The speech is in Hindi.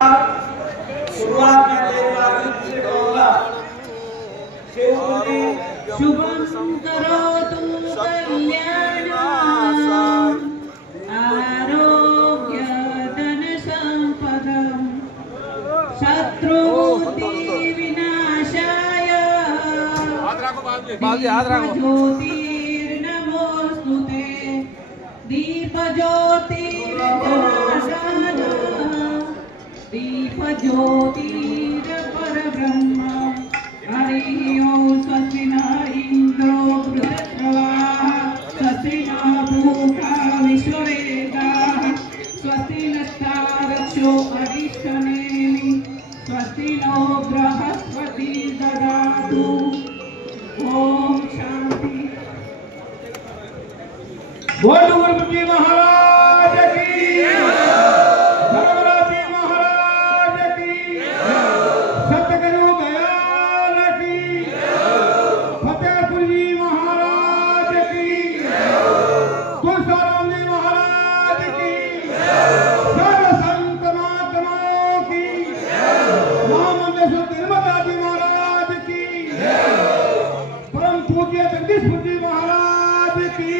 शुरुआत में एक बार से कहूंगा शुभं करोतु कल्याणं आरोग्य धन संपदं शत्रुबुद्धि विनाशाय ज्योतिर्नमोस्तुते दीपज्योतिर्प्रकाशः दीपज्योतिर्परब्रह्म हरि ओं स्वस्ति न इंद्रो बृहस्पतिः स्वस्ति न भूता विश्ववेदाः स्वस्ति नस्तारक्षो अरिष्टनेमि स्वस्ति नो बृहस्पति ददातु ओम शांति। बोल गुरुजी महाराज की धर्मराज जी महाराज की सतगुरु दयाल की फतेहपुर जी महाराज की तुलसाराम जी महाराज की सर्व संत महात्माओं की महामंडेश्वर तिरुमला जी महाराज की परम पूज्य जगदीशपुर जी महाराज की